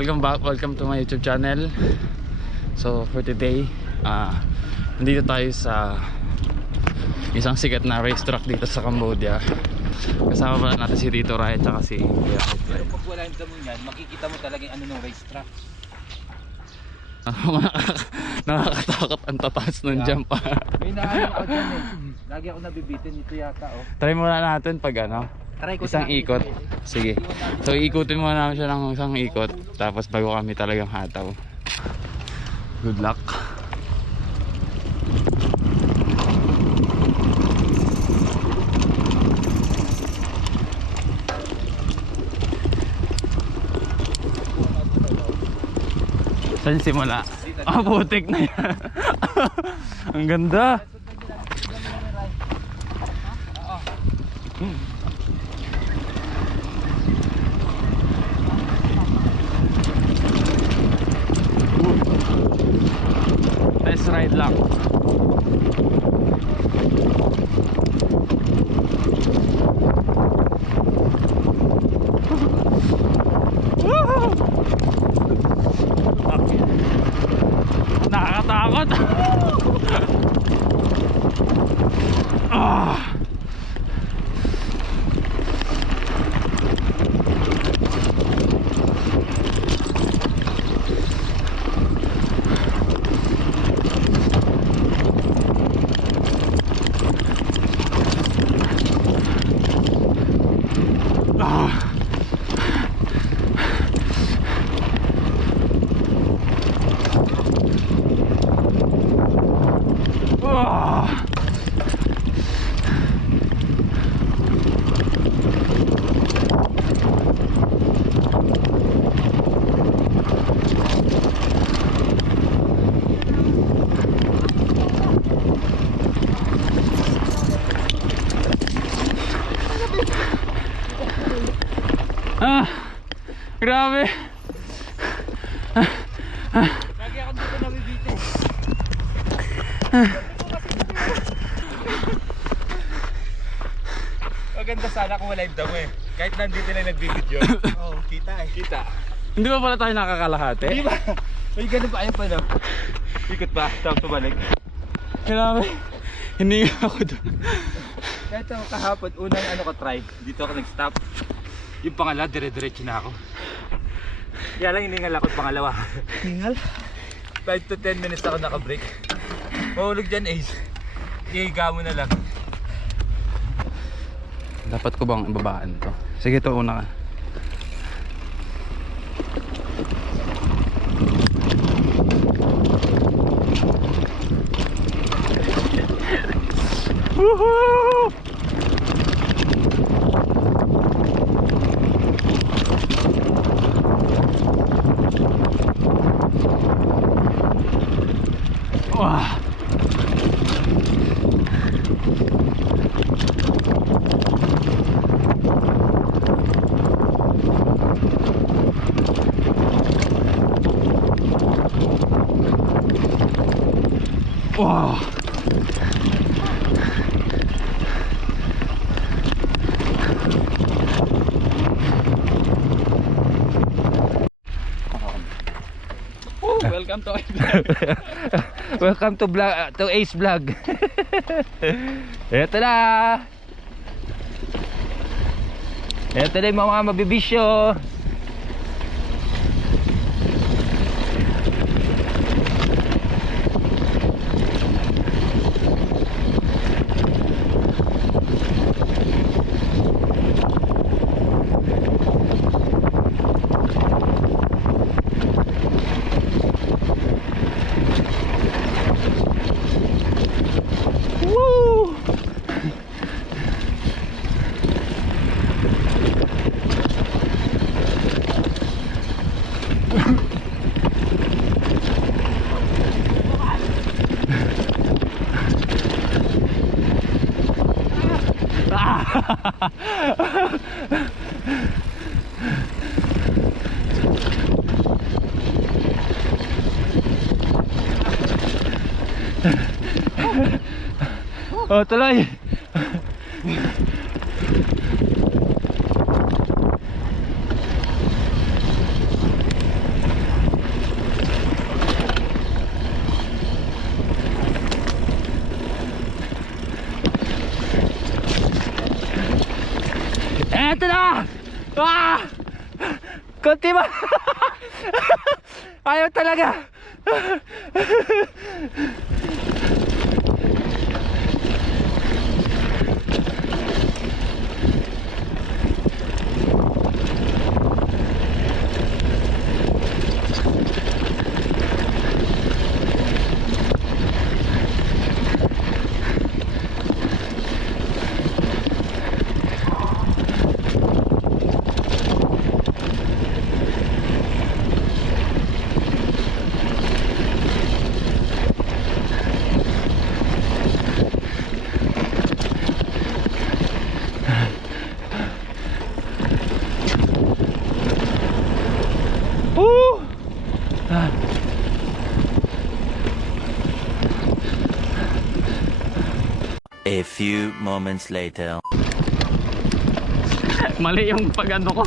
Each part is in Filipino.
welcome back, welcome to my YouTube channel. So for today, nandito tayo sa isang sikat na racetrack dito sa Cambodia. Kasama pala natin si Tito Ray at saka si Kuya. Pag wala yung damo yan, makikita mo talaga yung ano ng racetrack. Nakakatakot ang tataas ng jump. May naano ako dyan eh. Lagi ako nabibitin nito yata oh. Try muna natin pag ano, isang ikot. Sige. So iikutin muna namin siya ng isang ikot. Tapos bago kami talagang hataw. Good luck. Saan simula? Ah, putik na yan. Ang ganda. Test ride lang. Nakakatakot. Grabe. Lagi ako dito nabibitin. Maganda sana kung wala yung damo eh. Kahit nandito na nagbibideo. Oo, kita eh. Kita. Hindi ba pala tayo nakakalahati? Di ba? May ganun pa ayun pa no? Ikot pa, tapos tumalik. Grabe. Hindi ako doon. Kahit ako kahapon, unang ano ko try. Dito ako nag-stop. Yung pangalawa, dire-diretso na ako. Kaya lang hiningal ako pangalawa. Hingal? 5 to 10 minutes ako naka-break. Mahulog dyan Ace. Ihiga mo na lang. Dapat ko bang ibabaan to? Sige, ito una ka. Woohoo! Wah. Wah. Welcome to Welcome to vlog, to Ace Vlog. Ito na. Ito na yung mga mabibisyo. Oh, tuloy. Ah! Konti ba? Ayaw talaga. A few moments later. Mali yung pag-ano ko.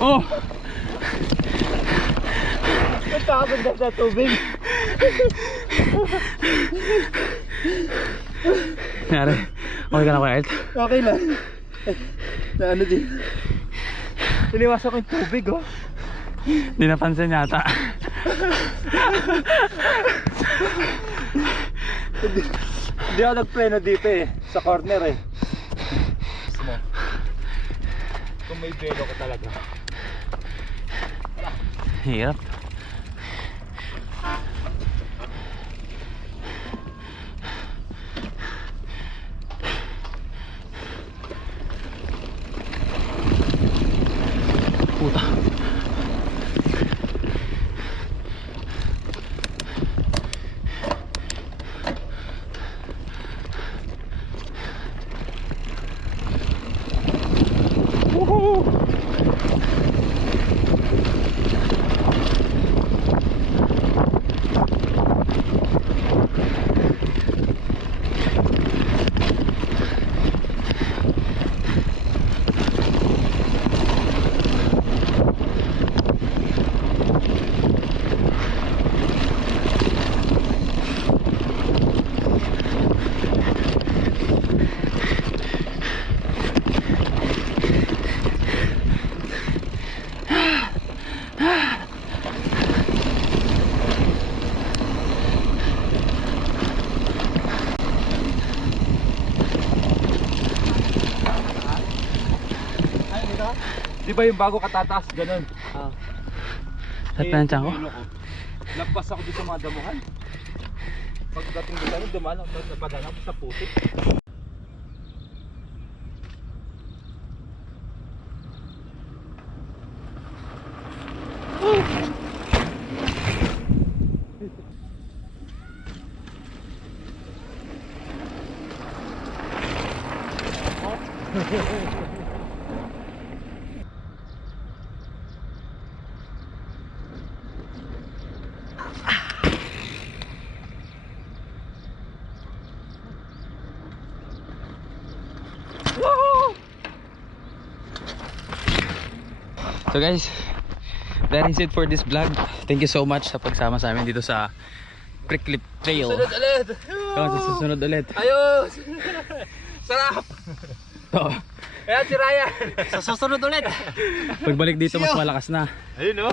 Oh! Natakot na sa tubig. Nangyari? Okay ka na, Kuya Art? Okay lang. Na ano din. Iniwasan ko yung tubig, oh. Hindi napansin yata. Hindi ako nagpreno dito eh. Sa corner eh. Kung may belo ko talaga. Hirap. Puta. Di ba yung bago katataas, ganun? Sa plancha ko? Lagpas ako dito sa mga damuhan. Pagdating dito, dumaan ako sa padana ko sa putik. So guys, that is it for this vlog. Thank you so much sa pagsama sa amin dito sa Prek Trail. Sunod ulit! Sa susunod ulit. Ayos! Sarap! So, Ayan si Ryan! Sa susunod ulit. pagbalik dito mas malakas na. Ayun, no?